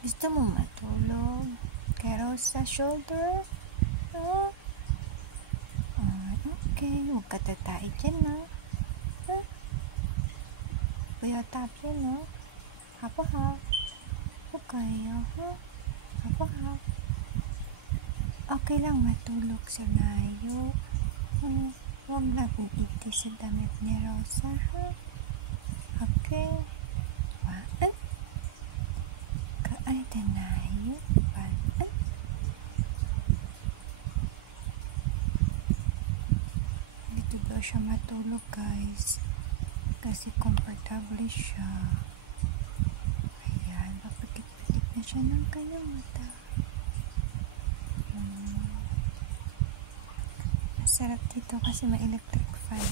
Gusto mo matulog? Pero sa shoulder? Ah, okay. Huwag ka tatay dyan, ha? Kuya tapyo, no? Hapa-hap. Okay, ha? Hapa-hap. Okay lang matulog sa layo. Huwag natin itis sa damit ni Rosa, ha? Okay. Waan. Kaay tanayo. Waan. Dito daw siya matulog, guys. Kasi komportable siya. Ayan. Papikit-pikit na siya ng kanyang mata. Masarap dito kasi may electric fan.